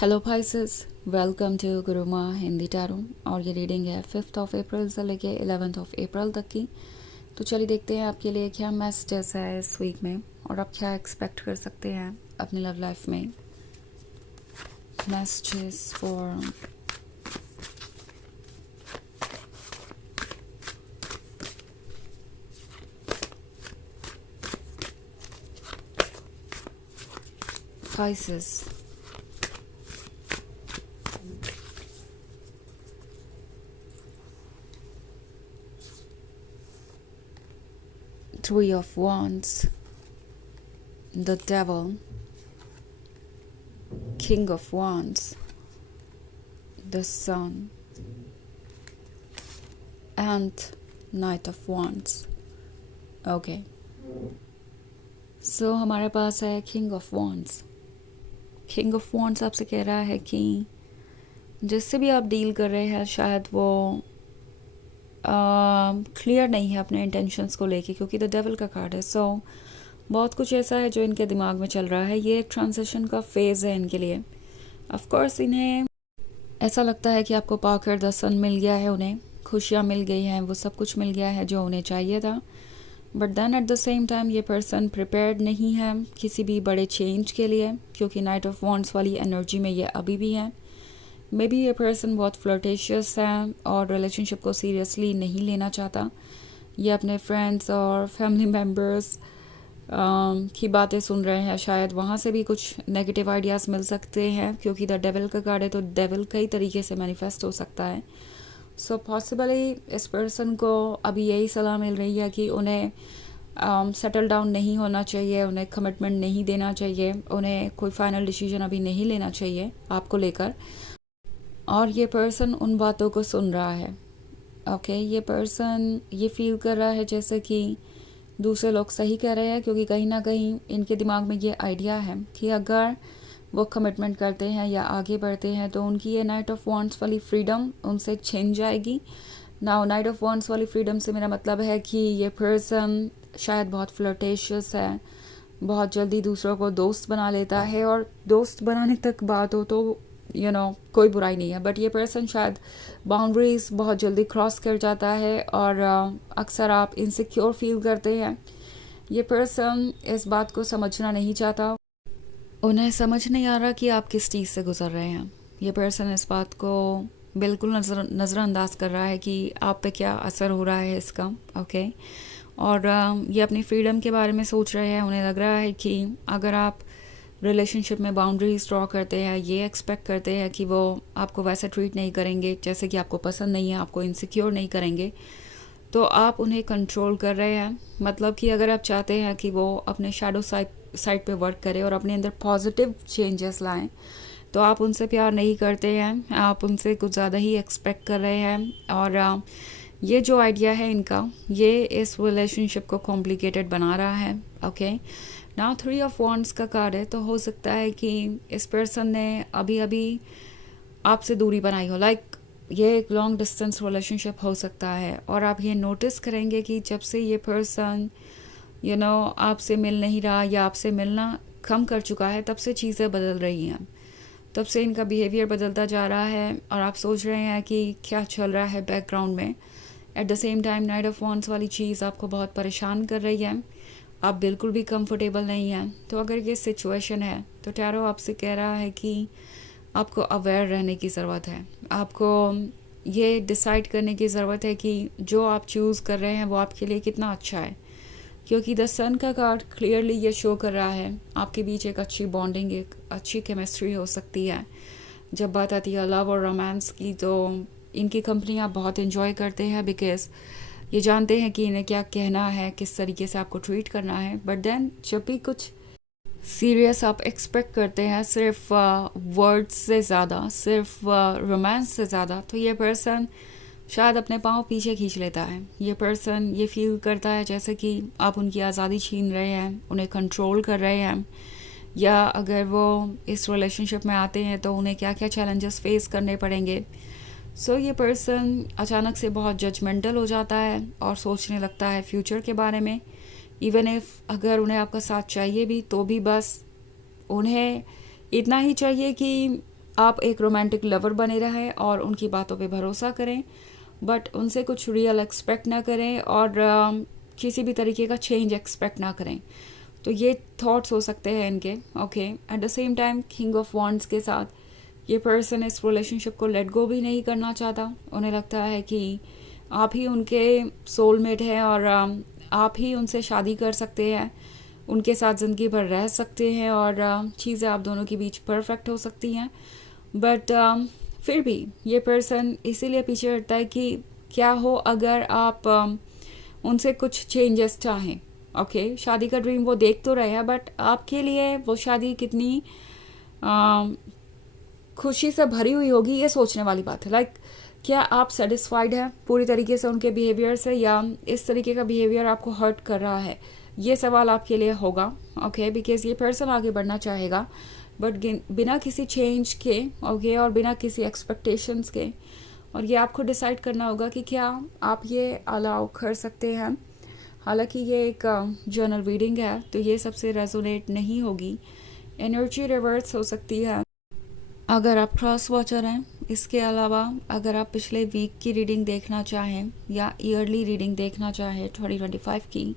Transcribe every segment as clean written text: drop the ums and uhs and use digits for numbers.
Hello Pisces, welcome to Guruma Hindi tarot. और ये reading है 5 अप्रैल से लेके 11 अप्रैल तक की। तो चलिए देखते हैं आपके लिए क्या मैसेजेस है इस वीक में और आप क्या एक्सपेक्ट कर सकते हैं अपनी लव लाइफ में। Messages for Pisces। Three of Wands, the Devil, King of Wands, the Sun and Knight of Wands। Okay, so हमारे पास है king of wands. King of wands आपसे कह रहा है कि जिससे भी आप डील कर रहे हैं शायद वो क्लियर नहीं है अपने इंटेंशंस को लेके, क्योंकि द डेविल का कार्ड है। सो बहुत कुछ ऐसा है जो इनके दिमाग में चल रहा है। ये एक ट्रांजिशन का फेज़ है इनके लिए। ऑफ कोर्स इन्हें ऐसा लगता है कि आपको पाकर द सन मिल गया है, उन्हें खुशियाँ मिल गई हैं, वो सब कुछ मिल गया है जो उन्हें चाहिए था। But then at the same time ये पर्सन प्रिपेयर्ड नहीं है किसी भी बड़े चेंज के लिए, क्योंकि नाइट ऑफ वॉन्ड्स वाली एनर्जी में ये अभी भी है। मे बी ये पर्सन बहुत फ्लर्टेशियस है और रिलेशनशिप को सीरियसली नहीं लेना चाहता। ये अपने फ्रेंड्स और फैमिली मेम्बर्स की बातें सुन रहे हैं, शायद वहाँ से भी कुछ नेगेटिव आइडियाज़ मिल सकते हैं, क्योंकि द डेविल का कार्ड है तो डेविल कई तरीके से मैनिफेस्ट हो सकता है। सो पॉसिबली इस पर्सन को अभी यही सलाह मिल रही है कि उन्हें सेटल डाउन नहीं होना चाहिए, उन्हें कमिटमेंट नहीं देना चाहिए, उन्हें कोई फाइनल डिसीजन अभी नहीं लेना चाहिए आपको लेकर। और ये पर्सन उन बातों को सुन रहा है। ओके, ये पर्सन ये फील कर रहा है जैसे कि दूसरे लोग सही कह रहे हैं, क्योंकि कहीं ना कहीं इनके दिमाग में ये आइडिया है कि अगर वो कमिटमेंट करते हैं या आगे बढ़ते हैं तो उनकी ये नाइट ऑफ वॉन्ड्स वाली फ्रीडम उनसे छिन जाएगी। नाउ नाइट ऑफ वॉन्ड्स वाली फ्रीडम से मेरा मतलब है कि ये पर्सन शायद बहुत फ्लर्टेशियस है, बहुत जल्दी दूसरों को दोस्त बना लेता है, और दोस्त बनाने तक बात हो तो कोई बुराई नहीं है। बट ये पर्सन शायद बाउंड्रीज बहुत जल्दी क्रॉस कर जाता है और अक्सर आप इनसिक्योर फील करते हैं। ये पर्सन इस बात को समझना नहीं चाहता, उन्हें समझ नहीं आ रहा कि आप किस चीज़ से गुजर रहे हैं। ये पर्सन इस बात को बिल्कुल नज़रअंदाज कर रहा है कि आप पे क्या असर हो रहा है इसका। ओके, और ये अपनी फ्रीडम के बारे में सोच रहे हैं। उन्हें लग रहा है कि अगर आप रिलेशनशिप में बाउंड्रीज ड्रॉ करते हैं, ये एक्सपेक्ट करते हैं कि वो आपको वैसे ट्रीट नहीं करेंगे जैसे कि आपको पसंद नहीं है, आपको इनसिक्योर नहीं करेंगे, तो आप उन्हें कंट्रोल कर रहे हैं। मतलब कि अगर आप चाहते हैं कि वो अपने शैडो साइड पे वर्क करें और अपने अंदर पॉजिटिव चेंजेस लाएं, तो आप उनसे प्यार नहीं करते हैं, आप उनसे कुछ ज़्यादा ही एक्सपेक्ट कर रहे हैं। और ये जो आइडिया है इनका, ये इस रिलेशनशिप को कॉम्प्लिकेटेड बना रहा है। ओके, नाउ 3 ऑफ वॉन्ड्स का कार्ड है, तो हो सकता है कि इस पर्सन ने अभी अभी आपसे दूरी बनाई हो। ये एक लॉन्ग डिस्टेंस रिलेशनशिप हो सकता है, और आप ये नोटिस करेंगे कि जब से ये पर्सन आपसे मिल नहीं रहा या आपसे मिलना कम कर चुका है, तब से चीज़ें बदल रही हैं, तब से इनका बिहेवियर बदलता जा रहा है। और आप सोच रहे हैं कि क्या चल रहा है बैकग्राउंड में। Eight the same time night of wands वाली चीज़ आपको बहुत परेशान कर रही है, आप बिल्कुल भी कंफर्टेबल नहीं हैं। तो अगर ये सिचुएशन है तो टैरो आपसे कह रहा है कि आपको अवेयर रहने की ज़रूरत है। आपको ये डिसाइड करने की ज़रूरत है कि जो आप चूज़ कर रहे हैं वो आपके लिए कितना अच्छा है, क्योंकि द सन का कार्ड क्लियरली ये शो कर रहा है आपके बीच एक अच्छी बॉन्डिंग, एक अच्छी केमिस्ट्री हो सकती है। जब बात आती है लव और रोमांस की, तो इनकी कंपनी आप बहुत इन्जॉय करते हैं, बिकॉज ये जानते हैं कि इन्हें क्या कहना है, किस तरीके से आपको ट्रीट करना है। बट देन जब भी कुछ सीरियस आप एक्सपेक्ट करते हैं, सिर्फ वर्ड्स से ज़्यादा, सिर्फ रोमांस से ज़्यादा, तो ये पर्सन शायद अपने पाँव पीछे खींच लेता है। ये पर्सन ये फील करता है जैसे कि आप उनकी आज़ादी छीन रहे हैं, उन्हें कंट्रोल कर रहे हैं, या अगर वो इस रिलेशनशिप में आते हैं तो उन्हें क्या क्या चैलेंजेस फेस करने पड़ेंगे। सो ये पर्सन अचानक से बहुत जजमेंटल हो जाता है और सोचने लगता है फ्यूचर के बारे में। इवन इफ़ अगर उन्हें आपका साथ चाहिए भी, तो भी बस उन्हें इतना ही चाहिए कि आप एक रोमांटिक लवर बने रहें और उनकी बातों पे भरोसा करें, बट उनसे कुछ रियल एक्सपेक्ट ना करें और किसी भी तरीके का चेंज एक्सपेक्ट ना करें। तो ये थॉट्स हो सकते हैं इनके। Okay, eight the same time king of wands के साथ ये पर्सन इस रिलेशनशिप को लेट गो भी नहीं करना चाहता। उन्हें लगता है कि आप ही उनके सोलमेट हैं और आप ही उनसे शादी कर सकते हैं, उनके साथ ज़िंदगी भर रह सकते हैं और चीज़ें आप दोनों के बीच परफेक्ट हो सकती हैं। बट फिर भी ये पर्सन इसीलिए पीछे हटता है कि क्या हो अगर आप उनसे कुछ चेंजेस चाहें। ओके, शादी का ड्रीम वो देख तो रहे हैं, बट आपके लिए वो शादी कितनी खुशी से भरी हुई होगी ये सोचने वाली बात है। लाइक क्या आप सेटिस्फाइड हैं पूरी तरीके से उनके बिहेवियर से, या इस तरीके का बिहेवियर आपको हर्ट कर रहा है, ये सवाल आपके लिए होगा। ओके, बिकॉज ये पर्सन आगे बढ़ना चाहेगा बट बिना किसी चेंज के, ओके, और बिना किसी एक्सपेक्टेशंस के। और ये आपको डिसाइड करना होगा कि क्या आप ये अलाउ कर सकते हैं। हालांकि ये एक जर्नल रीडिंग है तो ये सबसे रेजोनेट नहीं होगी, एनर्जी रिवर्स हो सकती है अगर आप क्रॉस वॉचर हैं। इसके अलावा अगर आप पिछले वीक की रीडिंग देखना चाहें या ईयरली रीडिंग देखना चाहें 2025 की,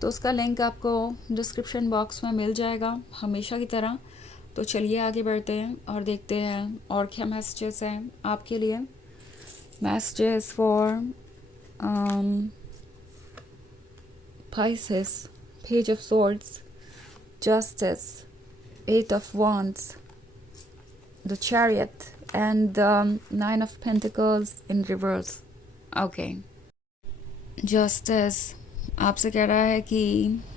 तो उसका लिंक आपको डिस्क्रिप्शन बॉक्स में मिल जाएगा हमेशा की तरह। तो चलिए आगे बढ़ते हैं और देखते हैं और क्या मैसेजेस हैं आपके लिए। Messages for Pisces, Page of Swords, Justice, Eight of Wands, the Chariot, and the Nine of Pentacles in reverse. Okay. Justice आपसे कह रहा है कि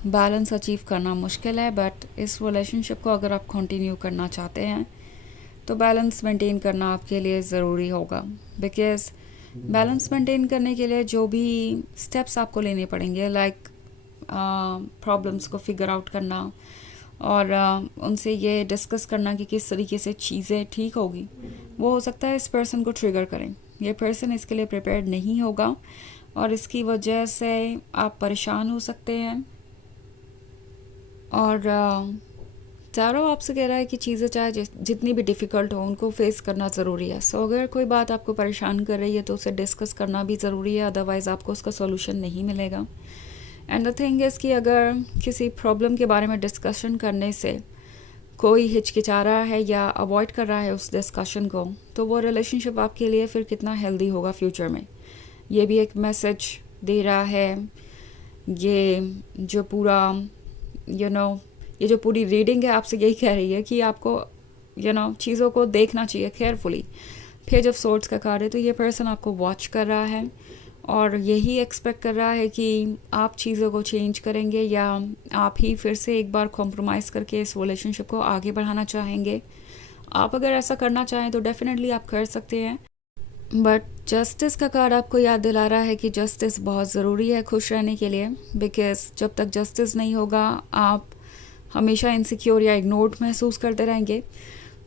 बैलेंस अचीव करना मुश्किल है, बट इस रिलेशनशिप को अगर आप कंटिन्यू करना चाहते हैं तो बैलेंस मेंटेन करना आपके लिए ज़रूरी होगा। बिकॉज बैलेंस मेंटेन करने के लिए जो भी स्टेप्स आपको लेने पड़ेंगे, लाइक प्रॉब्लम्स को फिगर आउट करना और उनसे ये डिस्कस करना कि किस तरीके से चीज़ें ठीक होगी, वो हो सकता है इस पर्सन को ट्रिगर करें। ये पर्सन इसके लिए प्रिपेयर्ड नहीं होगा और इसकी वजह से आप परेशान हो सकते हैं। और चारों आपसे कह रहा है कि चीज़ें चाहे जितनी भी डिफ़िकल्ट हो उनको फेस करना ज़रूरी है। सो अगर कोई बात आपको परेशान कर रही है तो उसे डिस्कस करना भी ज़रूरी है, अदरवाइज़ आपको उसका सॉल्यूशन नहीं मिलेगा। एंड द थिंग इज़ कि अगर किसी प्रॉब्लम के बारे में डिस्कशन करने से कोई हिचकिचा रहा है या अवॉइड कर रहा है उस डिस्कशन को, तो वो रिलेशनशिप आपके लिए फिर कितना हेल्दी होगा फ्यूचर में। ये भी एक मैसेज दे रहा है। ये जो पूरा ये जो पूरी रीडिंग है आपसे यही कह रही है कि आपको चीज़ों को देखना चाहिए केयरफुली। पेज ऑफ सोर्ड्स का कार्ड है, तो ये पर्सन आपको वॉच कर रहा है और यही एक्सपेक्ट कर रहा है कि आप चीज़ों को चेंज करेंगे या आप ही फिर से एक बार कॉम्प्रोमाइज़ करके इस रिलेशनशिप को आगे बढ़ाना चाहेंगे। आप अगर ऐसा करना चाहें तो डेफिनेटली आप कर सकते हैं, बट जस्टिस का कार्ड आपको याद दिला रहा है कि जस्टिस बहुत ज़रूरी है खुश रहने के लिए। बिकॉज जब तक जस्टिस नहीं होगा आप हमेशा इनसिक्योर या इग्नोर्ड महसूस करते रहेंगे।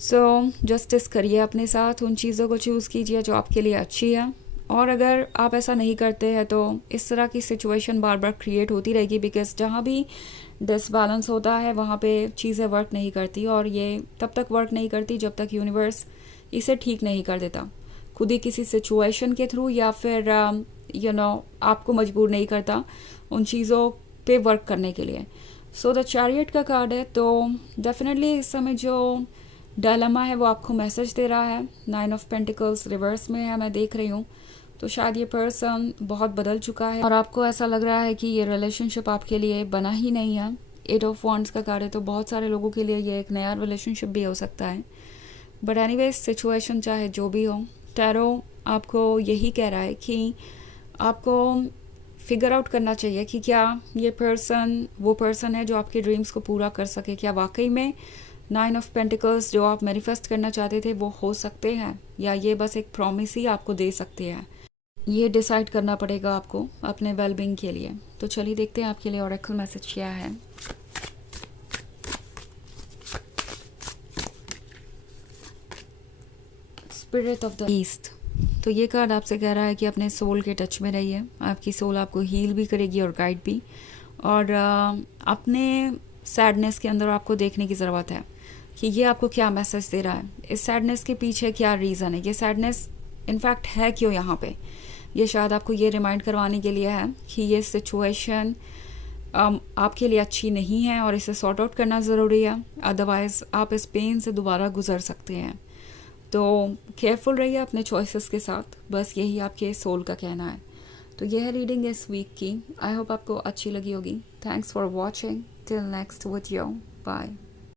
सो जस्टिस करिए अपने साथ, उन चीज़ों को चूज़ कीजिए जो आपके लिए अच्छी है। और अगर आप ऐसा नहीं करते हैं तो इस तरह की सिचुएशन बार बार क्रिएट होती रहेगी। बिकॉज जहाँ भी डिसबैलेंस होता है वहाँ पे चीज़ें वर्क नहीं करती, और ये तब तक वर्क नहीं करती जब तक यूनिवर्स इसे ठीक नहीं कर देता खुद ही किसी सिचुएशन के थ्रू, या फिर आपको मजबूर नहीं करता उन चीज़ों पे वर्क करने के लिए। सो द चैरियट का कार्ड है, तो डेफिनेटली इस समय जो डायलेमा है वो आपको मैसेज दे रहा है। 9 ऑफ पेंटिकल्स रिवर्स में है, मैं देख रही हूँ। तो शायद ये पर्सन बहुत बदल चुका है और आपको ऐसा लग रहा है कि ये रिलेशनशिप आपके लिए बना ही नहीं है। 8 ऑफ वॉन्ड्स का कार्ड है, तो बहुत सारे लोगों के लिए ये एक नया रिलेशनशिप भी हो सकता है। बट एनीवेज सिचुएशन चाहे जो भी हो, टैरो आपको यही कह रहा है कि आपको फिगर आउट करना चाहिए कि क्या ये पर्सन वो पर्सन है जो आपके ड्रीम्स को पूरा कर सके। क्या वाकई में 9 ऑफ पेंटिकल्स जो आप मैनिफेस्ट करना चाहते थे वो हो सकते हैं, या ये बस एक प्रॉमिस ही आपको दे सकते हैं। ये डिसाइड करना पड़ेगा आपको अपने वेलबींग के लिए। तो चलिए देखते हैं आपके लिए ऑरेकल मैसेज क्या है। स्पिरिट ऑफ द ईस्ट, तो ये कार्ड आपसे कह रहा है कि अपने सोल के टच में रहिए। आपकी सोल आपको हील भी करेगी और गाइड भी, और अपने सैडनेस के अंदर आपको देखने की ज़रूरत है। कि ये आपको क्या मैसेज दे रहा है, इस सैडनेस के पीछे क्या रीज़न है, ये सैडनेस इनफैक्ट है क्यों यहाँ पे। ये शायद आपको ये रिमाइंड करवाने के लिए है कि ये सिचुएशन आपके लिए अच्छी नहीं है और इसे सॉर्ट आउट करना ज़रूरी है, अदरवाइज़ आप इस पेन से दोबारा गुजर सकते हैं। तो केयरफुल रहिए अपने चॉइसेस के साथ, बस यही आपके सोल का कहना है। तो यह है रीडिंग इस वीक की। आई होप आपको अच्छी लगी होगी। Thanks for watching. Till next video, bye.